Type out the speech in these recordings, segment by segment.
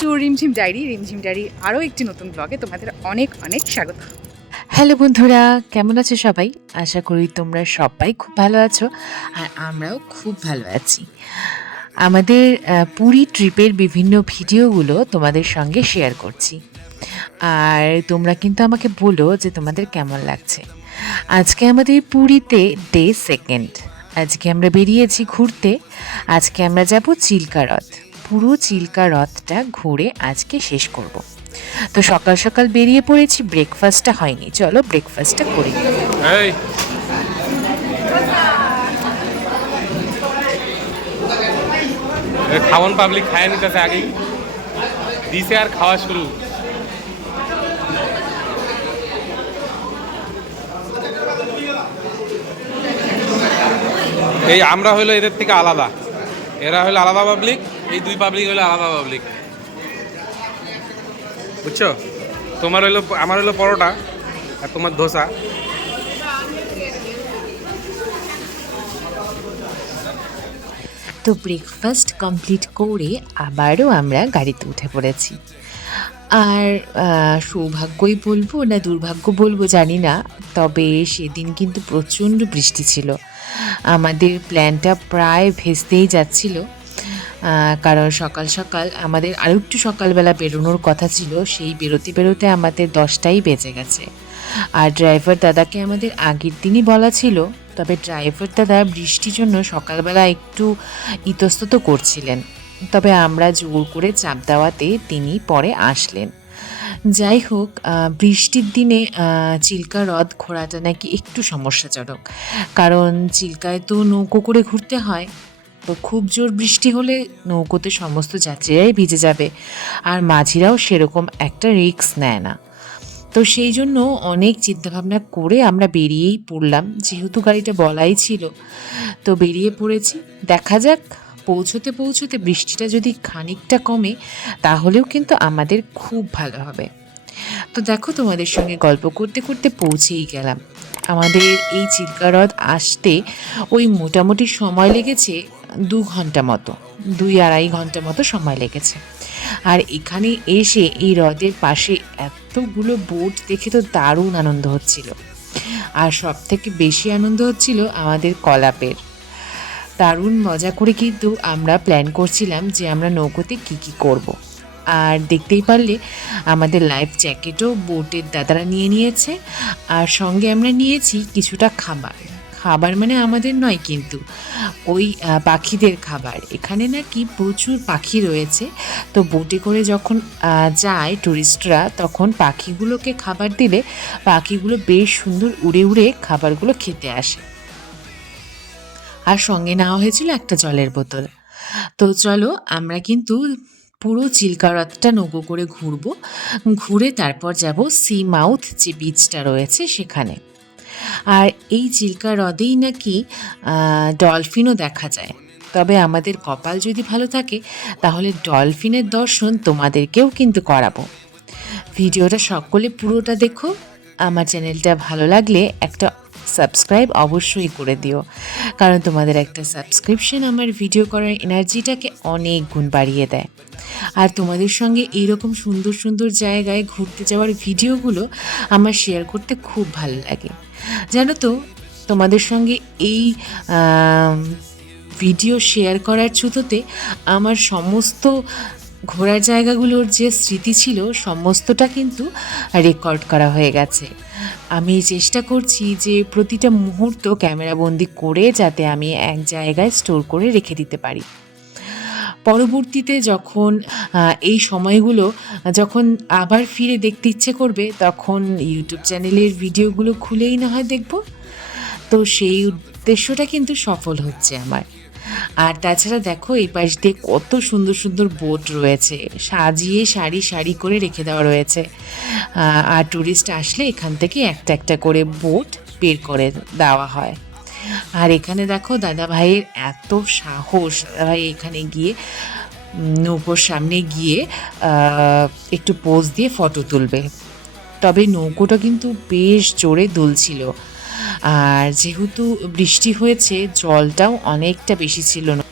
Two রিমঝিম diary আরও একটি নতুন ব্লগে তোমাদের অনেক অনেক স্বাগত। হ্যালো বন্ধুরা, কেমন আছো সবাই? আশা করি তোমরা সবাই খুব ভালো আছো আর আমরাও খুব ভালো আছি। আমাদের পুরী ট্রিপের বিভিন্ন ভিডিওগুলো তোমাদের সঙ্গে শেয়ার করছি। আর তোমরা কিন্তু আমাকে বলো যে তোমাদের কেমন লাগছে। আজকে আমাদের পুরীতে ডে সেকেন্ড। আজকে আমরা বেরিয়েছি ঘুরতে। আজকে আমরা যাব চিল্কা হ্রদ। পুরো চিল্কা হ্রদটা ঘুরে আজকে শেষ করব। তো সকাল সকাল বেরিয়ে পড়েছি, ব্রেকফাস্টটা হয়নি, চলো ব্রেকফাস্টটা করি। এই খাওয়ান পাবলিক খায় নিতেছে আগেই দিছে আর খাওয়া শুরু। এই আমরা হইলো এদের থেকে আলাদা, এরা হইলো আলাদা পাবলিক, এই দুই পাবলিক হইলো আলাদা পাবলিক, বুঝছো? তোমার হইলো, আমার হইলো পরোটা আর তোমার ধোসা। তো ব্রেকফাস্ট কমপ্লিট করে আবারও আমরা গাড়িতে উঠে পড়েছি। আর সৌভাগ্যই বলবো না দুর্ভাগ্য বলবো জানি না, তবে সেদিন কিন্তু প্রচণ্ড বৃষ্টি ছিল। আমাদের প্ল্যানটা প্রায় ভেস্তেই যাচ্ছিল, কারণ সকাল সকাল আমাদের আরও একটু সকালবেলা বেরোনোর কথা ছিল। সেই বেরোতে বেরোতে আমাদের 10টাই বেজে গেছে। আর ড্রাইভার দাদাকে আমাদের আগের দিনই বলা ছিল, তবে ড্রাইভার দাদা বৃষ্টির জন্য সকালবেলা একটু ইতস্তত করছিলেন, তবে আমরা জোর করে চাপ দেওয়াতে তিনি পরে আসলেন। যাই হোক, বৃষ্টির দিনে চিল্কা হ্রদ ঘোরাটা নাকি একটু সমস্যাজনক, কারণ চিল্কায় তো নৌকো করে ঘুরতে হয়। তো খুব জোর বৃষ্টি হলে নৌকোতে সমস্ত যাত্রীরাই ভিজে যাবে, আর মাঝিরাও সেরকম একটা রিস্ক নেয় না। তো সেই জন্য অনেক চিন্তাভাবনা করে আমরা বেরিয়েই পড়লাম, যেহেতু গাড়িটা বলাই ছিল। তো বেরিয়ে পড়েছি, দেখা যাক পৌঁছতে পৌঁছতে বৃষ্টিটা যদি খানিকটা কমে তাহলেও কিন্তু আমাদের খুব ভালো হবে। তো দেখো, তোমাদের সঙ্গে গল্প করতে করতে পৌঁছেই গেলাম। আমাদের এই চিল্কা হ্রদ আসতে ওই মোটামুটি সময় লেগেছে 2 ঘন্টা মতো, 2-2.5 ঘন্টা মতো সময় লেগেছে। আর এখানে এসে এই হ্রদের পাশে এতগুলো বোট দেখে তো দারুণ আনন্দ হচ্ছিল। আর সব থেকে বেশি আনন্দ হচ্ছিল আমাদের কলাপের। দারুণ মজা করে কিন্তু আমরা প্ল্যান করছিলাম যে আমরা নৌকোতে কী করব। আর দেখতেই পারলে আমাদের লাইফ জ্যাকেটও বোটের দাদারা নিয়ে নিয়েছে। আর সঙ্গে আমরা নিয়েছি কিছুটা খাবার। খাবার মানে আমাদের নয় কিন্তু, ওই পাখিদের খাবার। এখানে নাকি প্রচুর পাখি রয়েছে, তো বোটে করে যখন যায় টুরিস্টরা, তখন পাখিগুলোকে খাবার দিলে পাখিগুলো বেশ সুন্দর উড়ে উড়ে খাবারগুলো খেতে আসে। আর সঙ্গে নেওয়া হয়েছিল একটা জলের বোতল। তো চলো, আমরা কিন্তু পুরো চিল্কা হ্রদটা নৌকো করে ঘুরবো, ঘুরে তারপর যাব সি মাউথ যে বিচটা রয়েছে সেখানে। আর এই চিল্কা হ্রদেই নাকি ডলফিনও দেখা যায়। তবে আমাদের কপাল যদি ভালো থাকে তাহলে ডলফিনের দর্শন তোমাদেরকেও কিন্তু করাবো। ভিডিওটা সকলে পুরোটা দেখো। আমার চ্যানেলটা ভালো লাগলে একটা সাবস্ক্রাইব অবশ্যই করে দিও, কারণ তোমাদের একটা সাবস্ক্রিপশন আমার ভিডিও করার এনার্জিটাকে অনেক গুণ বাড়িয়ে দেয়। আর তোমাদের সঙ্গে এইরকম সুন্দর সুন্দর জায়গায় ঘুরতে যাওয়ার ভিডিওগুলো আমার শেয়ার করতে খুব ভালো লাগে। জানো তো, তোমাদের সঙ্গে এই ভিডিও শেয়ার করার ছুতোতে আমার সমস্ত ঘোরার জায়গাগুলোর যে স্মৃতি ছিল সমস্তটা কিন্তু রেকর্ড করা হয়ে গেছে। আমি চেষ্টা করছি যে প্রতিটা মুহূর্ত ক্যামেরাবন্দি করে যাতে আমি এক জায়গায় স্টোর করে রেখে দিতে পারি। পরবর্তীতে যখন এই সময়গুলো যখন আবার ফিরে দেখতে ইচ্ছে করবে, তখন ইউটিউব চ্যানেলের ভিডিওগুলো খুলেই না হয় দেখব। তো সেই উদ্দেশ্যটা কিন্তু সফল হচ্ছে আমার। আর তাছাড়া দেখো, এই পাশ দিয়ে কত সুন্দর সুন্দর বোট রয়েছে, সাজিয়ে সারি সারি করে রেখে দেওয়া রয়েছে। আর টুরিস্ট আসলে এখান থেকে একটা একটা করে বোট বের করে দেওয়া হয়। আর এখানে দেখো, দাদা ভাইয়ের এত সাহস, দাদা ভাই এখানে গিয়ে নৌকোর সামনে গিয়ে একটু পোজ দিয়ে ফটো তুলবে। তবে নৌকোটা কিন্তু বেশ জোরে দুলছিল, আর যেহেতু বৃষ্টি হয়েছে জলটাও অনেকটা বেশি ছিল না।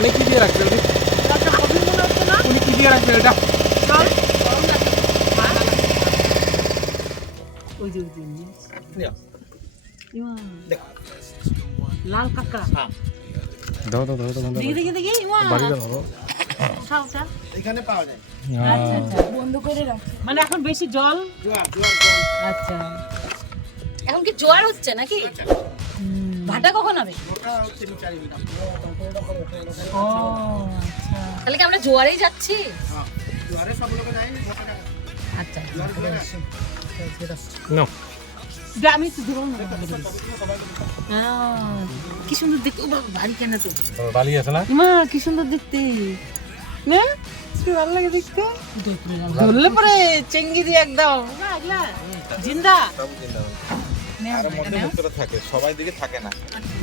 পানি কি দিয়ে রাখছে উনি? উনি কি দিয়ে রাখছে এটা? লাল কাঁকড়া দাও দাও দাও দাও দেখি দেখি দেখি বাড়িটা ধরো। উঠাও উঠা। এখানে পাওয়া যায় আচ্ছা আচ্ছা বন্ধ করে রাখছে মানে এখন বেশি জল জোয়ার জোয়ার জল। আচ্ছা এখন কি জোয়ার হচ্ছে নাকি ভাটা কখন হবে ওটা 3-4 মিনিট ও আচ্ছা তাহলে কি আমরা জোয়ারেই যাচ্ছি হ্যাঁ জোয়ারে সব লোক যায় ওটা আচ্ছা জোয়ার জোয়ার আসে নাও আমি একটু ধরুন কি সুন্দর দেখতে ও বাবা ভারী কেন তো বালি আছে না? মা কি সুন্দর দেখতে না কি ভালো লাগে দেখতে ধরলে পরে চেঙ্গি দিয়ে একদম না আগলা জিন্দা যার মধ্যে মুক্তটা থাকে সবাই দিকে থাকে না,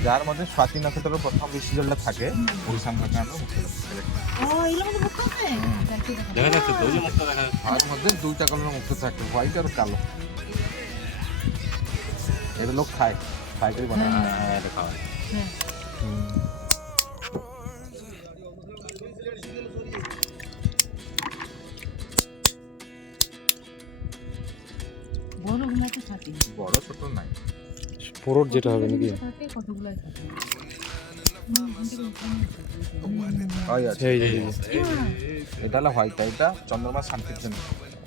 যার মধ্যে স্বাতি নক্ষত্রের প্রথম বেশি জলটা থাকে ওই সংখ্যাটা আমরা মুক্ত ও এগুলো মধ্যে মুক্ত আছে দেখা যাচ্ছে তো, ওই যে মুখটা দেখা যাচ্ছে। তার মধ্যে দুইটা কালার মুক্ত থাকে, হোয়াইট আর কালো। এটা লোক খায় করে বানায়। হ্যাঁ, এটা খাওয়া হয়। বড় গুলা তো থাকে বড় ছোট নাই, পুরোর যেটা হবে নাকি? থাকে কতগুলো থাকে হয় আছে। এই যে এটা হলো হোয়াইট, এটা চন্দ্রমা শান্তির জন্য।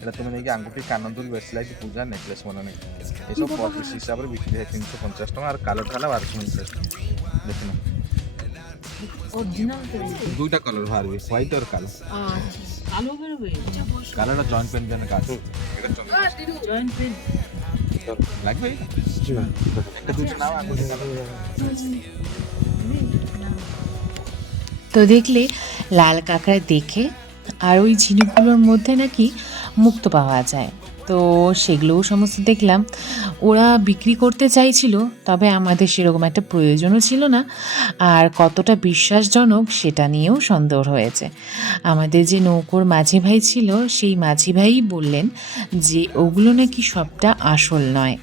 এটা তুমি নাকি আঙ্গুঠি কানদুল বেসলাই পূজা নেকলেস বানানো, এসব পঁচিশ হিসাবে বিক্রি হয় 350 টাকা, আর কালোটা হলো 1250 টাকা। দেখুন অরিজিনাল তো দুইটা কালার বাড়বে, হোয়াইট আর কালো। আচ্ছা কালো বেরোবে কালোটা জয়েন্ট পেন জন্য কাজ জয়েন্ট পেন লাগবে, একটা দুটো নাও আঙ্গুঠি কালো। তো দেখলে লাল কাঁকড়া দেখে আর ওই ঝিনুকগুলোর মধ্যে নাকি মুক্তো পাওয়া যায়, তো সেগুলোও সমস্ত দেখলাম। ওরা বিক্রি করতে চাইছিল, তবে আমাদের সেরকম একটা প্রয়োজনও ছিল না, আর কতটা বিশ্বাসজনক সেটা নিয়েও সন্দেহ হয়েছে। আমাদের যে নৌকোর মাঝি ভাই ছিল, সেই মাঝি ভাই বললেন যে ওগুলো নাকি সবটা আসল নয়।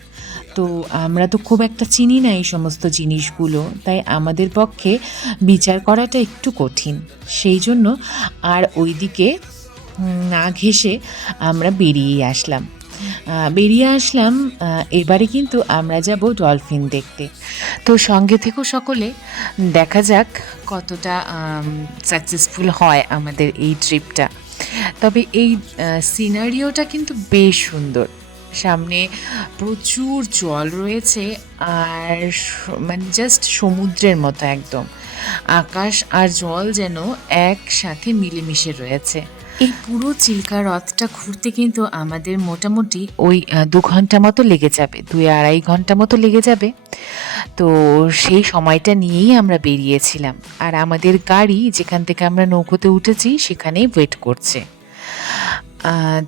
তো আমরা তো খুব একটা চিনি না এই সমস্ত জিনিসগুলো, তাই আমাদের পক্ষে বিচার করাটা একটু কঠিন। সেই জন্য আর ওইদিকে না ঘেঁষে আমরা বেরিয়ে আসলাম। এবারে কিন্তু আমরা যাব ডলফিন দেখতে। তো সঙ্গে থেকেও সকলে, দেখা যাক কতটা সাকসেসফুল হয় আমাদের এই ট্রিপটা। তবে এই সিনারিওটা কিন্তু বেশ সুন্দর, সামনে প্রচুর জল রয়েছে, আর মানে জাস্ট সমুদ্রের মতো একদম আকাশ আর জল যেন একসাথে মিলেমিশে রয়েছে। এই পুরো চিল্কা হ্রদটা ঘুরতে কিন্তু আমাদের মোটামুটি ওই 2 ঘন্টা মতো লেগে যাবে, 2-2.5 ঘন্টা মতো লেগে যাবে। তো সেই সময়টা নিয়েই আমরা বেরিয়েছিলাম, আর আমাদের গাড়ি যেখান থেকে আমরা নৌকোতে উঠেছি সেখানেই ওয়েট করছে।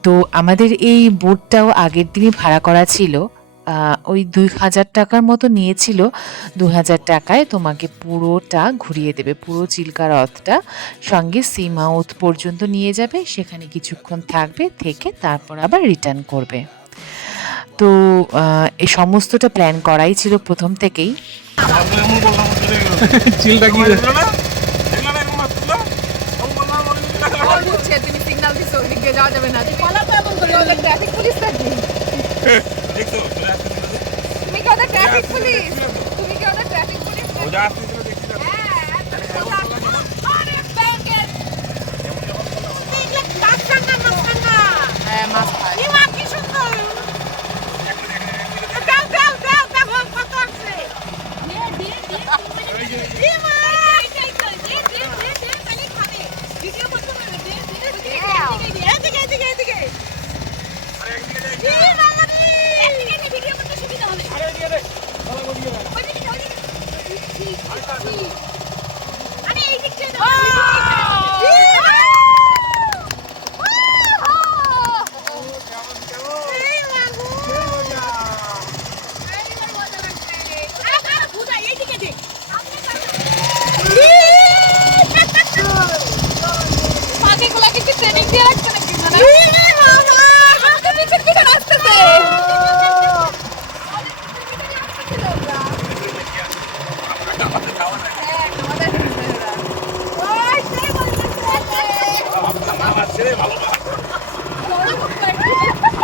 তো আমাদের এই বোটটাও আগের দিনই ভাড়া করা ছিল, ওই 2000 টাকার মতো নিয়েছিল। 2000 টাকায় তোমাকে পুরোটা ঘুরিয়ে দেবে, পুরো চিল্কা হ্রদটা, সঙ্গে সি মাউথ পর্যন্ত নিয়ে যাবে, সেখানে কিছুক্ষণ থাকবে, থেকে তারপর আবার রিটার্ন করবে। তো এই সমস্তটা প্ল্যান করাই ছিল প্রথম থেকেই। চিলটা কি বুঝছে তুমি সিগন্যাল দিছো ওইদিক দিয়ে যাওয়া যাবে না, ট্রাফিক পুলিশ থাকবে। তুমি কি ওদের ট্রাফিক পুলিশ? তুমি কি ওদের ট্রাফিক পুলিশ? হ্যাঁ মাছ খায়।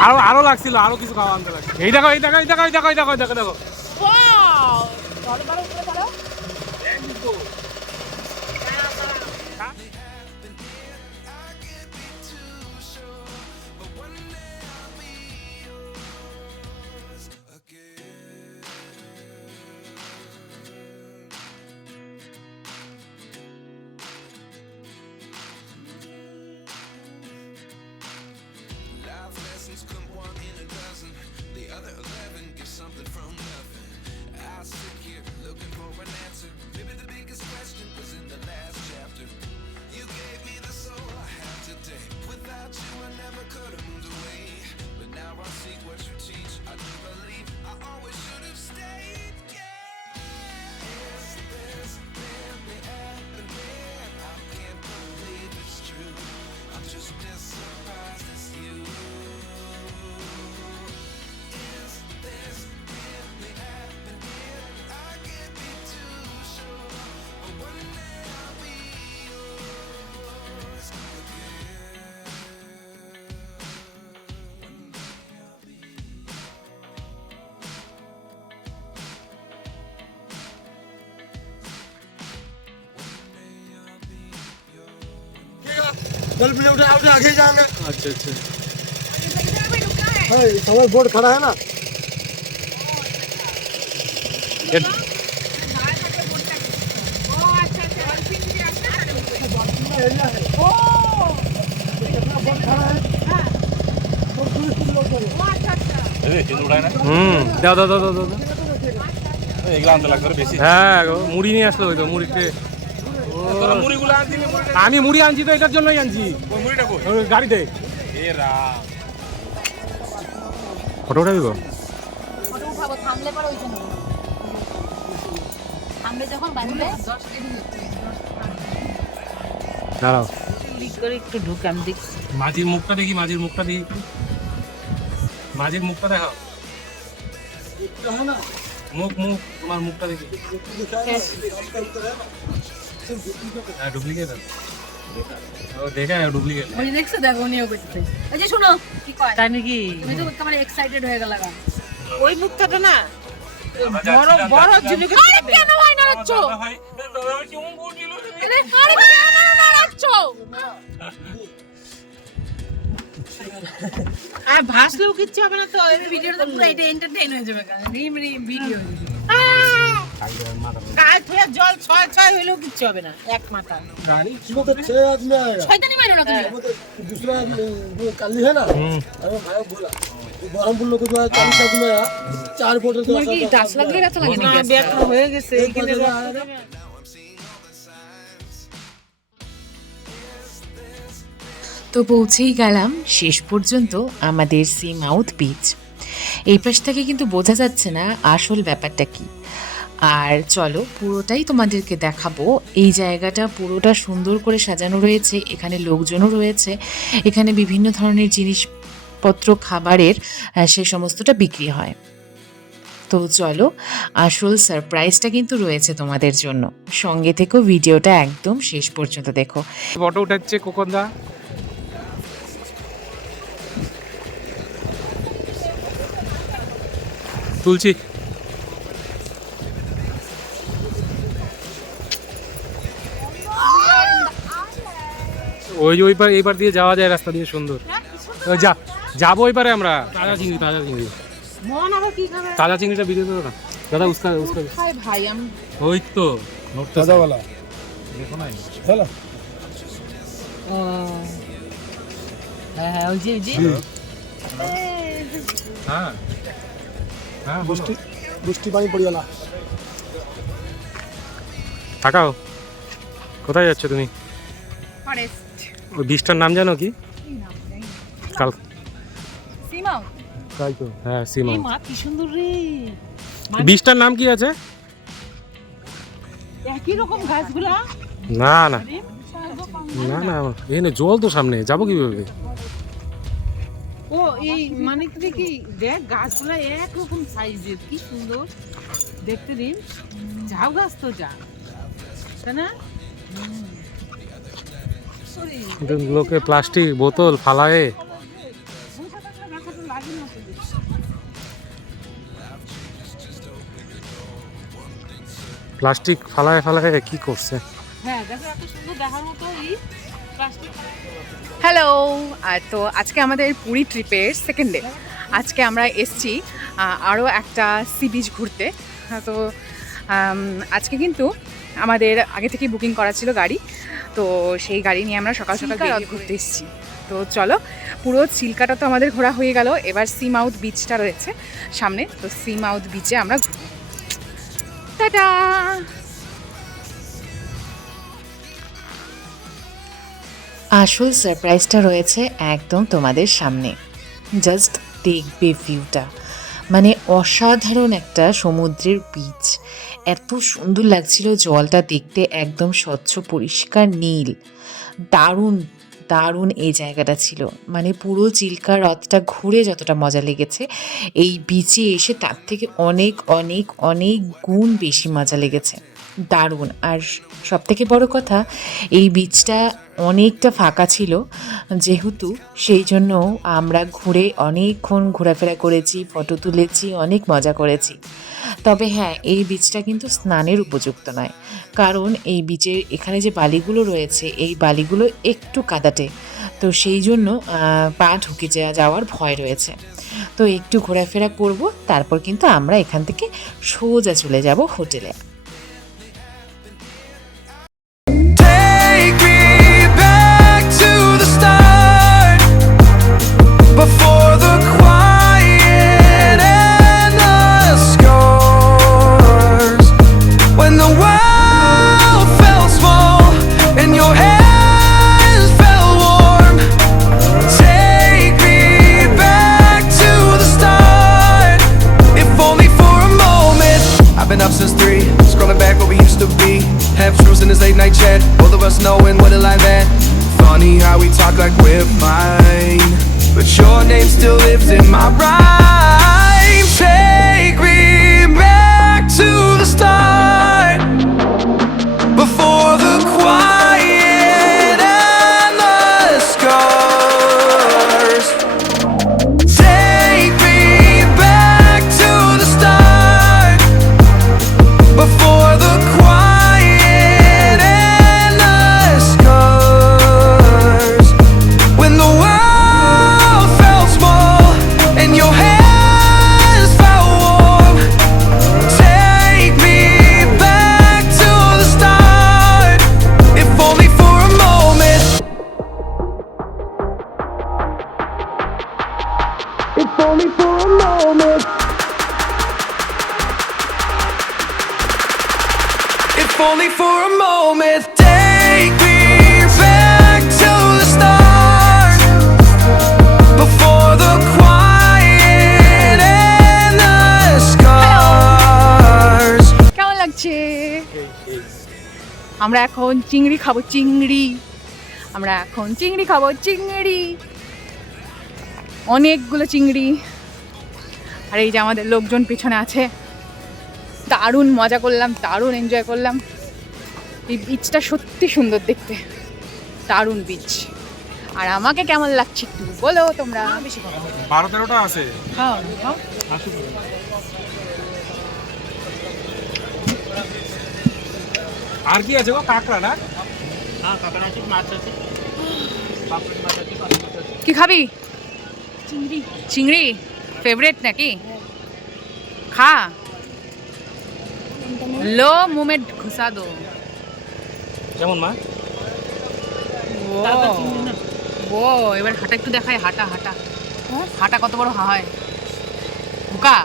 আরো আরো লাগছিল, আরো কিছু খাওয়া আনতে লাগছে। এই দেখো এই দেখো এই দেখো এই দেখো এই দেখো এই দেখো দেখো। चल पीछे उठे आगे आगे जाएंगे। अच्छा अच्छा हाँ, समय बोर्ड खड़ा है ना। দাও দাও দাও দাও দাও। এগুলো আনতে লাগবে বেশি। হ্যাঁ গো, মুড়ি নিয়ে আসলো ওই তো মুড়িতে। মুড়িগুলো আনছিলি আমি মুড়ি আনছি তো এটার জন্যই আনছি, মুড়িটা কই? ওই গাড়িতে। এ রাম, ফটো উঠাবি গো? ফটো উঠাবো, থামলে পরে ওইখানে থামবে যখন বাঁধবে। দাঁড়াও, ক্লিক করে একটু ঢুকে আমি দেখছি। মাঝির মুখটা দেখি, মাঝির মুখটা দেখি একটু। মাঝির মুখটা দেখাও, মুখ মুখ তোমার মুখটা দেখি। হ্যাঁ ডুপ্লিকেট ও দেখা ডুপ্লিকেট। ওই দেখছো, দেখো উনিও করতে। এই যে শুনো কি কয়, তাই নাকি? তুমি তো তোমার এক্সাইটেড হয়ে গেল গা। ওই মুক্তাটা না বড় বড় ঝিনুকে। আরে কেন ভাই নাড়াচ্ছো? আরে আরে কেন নাড়াচ্ছো? আর ভাসলেও কিচ্ছু হবে না তো। এই ভিডিওটা তো পুরো এটা এন্টারটেইন হয়ে যাবে গা। রিম রিম ভিডিও হয়ে যাবে। গায়ে থেকে জল ছয় ছয় হইলেও কিচ্ছু হবে না, এক মাথা। इसमें तो 6 आदमी आएगा। শয়তানি মারো না তুমি। वो तो दूसरा जो काली है ना, अरे भाई बोला वो बरहमपुर लोग जो है 40 आदमी आया, 4 बोतल तो তোমার কি টাচ লাগলে ব্যথা লাগে না, নাকি? ব্যথা হয়ে গেছে এইখানে। তো পৌঁছেই গেলাম শেষ পর্যন্ত আমাদের সি মাউথ বিচ। এই পাশ থেকে কিন্তু বোঝা যাচ্ছে না আসল ব্যাপারটা কি। আর চলো পুরোটাই তোমাদেরকে দেখাবো। এই জায়গাটা পুরোটা সুন্দর করে সাজানো রয়েছে, এখানে লোকজনও রয়েছে, এখানে বিভিন্ন ধরনের জিনিসপত্র খাবারের সে সমস্তটা বিক্রি হয়। তো চলো, আসল সারপ্রাইজটা কিন্তু রয়েছে তোমাদের জন্য। সঙ্গে থেকো, ভিডিওটা একদম শেষ পর্যন্ত দেখো। ফটো উঠাচ্ছে কোকন্দা। তুলছি। ওই যে ওই পার এইবার দিয়ে যাওয়া যায়, রাস্তা দিয়ে সুন্দর। ওই যা যাবো ওই পারে আমরা। তাজা চিংড়ি, তাজা চিংড়ি, মন আবার কি খাবে? তাজা চিংড়িটা ভিডিও করো না দাদা। উস্কা উস্কা হাই ভাই আমি ওই তো दादा वाला দেখো না है ना। ও হ্যাঁ হ্যাঁ, ওই যে ওই যে হ্যাঁ হ্যাঁ बुष्टी बुष्टी पानी पड़ी वाला। থাকাও। কোথায় যাচ্ছ তুমি? ফরেস্ট ওই বীজটার নাম জানো কি? কাল সীমাও তাই তো, হ্যাঁ সীমা। এই মা কি সুন্দর রে। বীজটার নাম কি আছে? একই রকম গাছগুলা। না না না না, এখানে জল তো সামনে, যাবো কিভাবে? ও এই মানে কি দেখ, গাছগুলা একরকম সাইজের, কি সুন্দর দেখতে। দিন ঝাউ গাছ তো যা, তাই না? লোকে প্লাস্টিক বোতল ফালায়ে। প্লাস্টিক ফালায় ফালায় কি করছে? হ্যাঁ দেখো এত সুন্দর দেখার মতো এই প্লাস্টিক। হ্যালো, তো আজকে আমাদের পুরী ট্রিপের সেকেন্ড ডে। আজকে আমরা এসছি আরও একটা সি বিচ ঘুরতে। তো আজকে কিন্তু আমাদের আগে থেকে বুকিং করা ছিল গাড়ি, তো সেই গাড়ি নিয়ে আমরা সকাল সকাল বেরিয়ে ঘুরতে এসেছি। তো চলো, পুরো চিল্কাটা তো আমাদের ঘোরা হয়ে গেল, এবার সি মাউথ বিচটা রয়েছে সামনে, তো সি মাউথ বিচে আমরা ঘুরব। টাটা। আসল সারপ্রাইজটা রয়েছে একদম তোমাদের সামনে। জাস্ট দেখবে ভিউটা, মানে অসাধারণ একটা সমুদ্রের বিচ। এত সুন্দর লাগছিল জলটা দেখতে, একদম স্বচ্ছ পরিষ্কার নীল। দারুণ দারুণ এই জায়গাটা ছিল, মানে পুরো চিল্কা হ্রদটা ঘুরে যতটা মজা লেগেছে, এই বিচে এসে তার থেকে অনেক অনেক অনেক গুণ বেশি মজা লেগেছে। দারুণ। আর সবথেকে বড় কথা, এই বিচটা অনেকটা ফাঁকা ছিল, যেহেতু সেই জন্য আমরা ঘুরে অনেকক্ষণ ঘোরাফেরা করেছি, ফটো তুলেছি, অনেক মজা করেছি। তবে হ্যাঁ, এই বিচটা কিন্তু স্নানের উপযুক্ত নয়, কারণ এই বিচের এখানে যে বালিগুলো রয়েছে, এই বালিগুলো একটু কাদাটে, তো সেই জন্য পা ঢুকে যাওয়ার ভয় রয়েছে। তো একটু ঘোরাফেরা করব, তারপর কিন্তু আমরা এখান থেকে সোজা চলে যাব হোটেলে। Take me back to the start, before the quiet and the scars, when the world felt small and your hands felt warm. Take me back to the start, if only for a moment. I've been up since 3, scrolling back what we used to be. Half truths in this late night chat, both of us knowing what a lie that. Funny how we talk like we're fine, but your name still lives in my rhyme. Take me back to the start, before the quiet and the scars. Take me back to the start, before the quiet and the scars, when the world felt small and your hands felt warm. Take me back to the start, if only for a moment. If only for a moment. If only for a moment. Take me back to the start, before the quiet and the scars. কেমন লাগছে? আমরা এখন চিংড়ি খাবো, চিংড়ি। আমরা এখন চিংড়ি খাবো, চিংড়ি। অনেকগুলো চিংড়ি। আর এই যে আমাদের লোকজন পেছনে আছে। দারুণ মজা করলাম, দারুণ এনজয় করলাম। এই বিচটা সত্যি সুন্দর দেখতে, দারুণ বিচ। আর আমাকে কেমন লাগছে একটু বলো তোমরা। 12-13টা আছে। হ্যাঁ হ্যাঁ। আর কি আছে গো? কাঁকড়া না? কি খাবি? চিংড়ি। চিংড়ি ফেভারিট নাকি? খা, লো মুমে ঘুষা দো। কেমন মা? ও এবার হাঁটা একটু দেখায়, হাঁটা হাঁটা হাঁটা কত বড় হয়। হুকা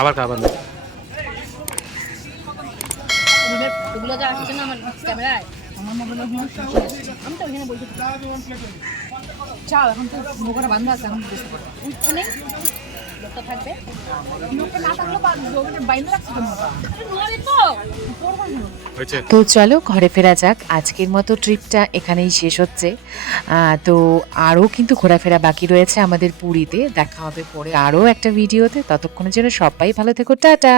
আবার খাবার না। ওগুলো যা আসছে না আমার ক্যামেরায়, আমার মোবাইলে আমি তো ওখানে বলছি চাও, এখন তো নৌকাটা বান্ধা আছে, এখন বুঝতে পারো উঠছে নেই, লোকটা থাকবে নৌকা না থাকলেও বাইরে রাখছে তো নৌকা। নোয়ারে তো হয়েছে। তো চলো ঘরে ফেরা যাক। আজকের মতো ট্রিপটা এখানেই শেষ হচ্ছে। তো আরও কিন্তু ঘোরাফেরা বাকি রয়েছে আমাদের পুরীতে। দেখা হবে পরে আরও একটা ভিডিওতে। ততক্ষণের জন্য সবাই ভালো থেকো, টাটা।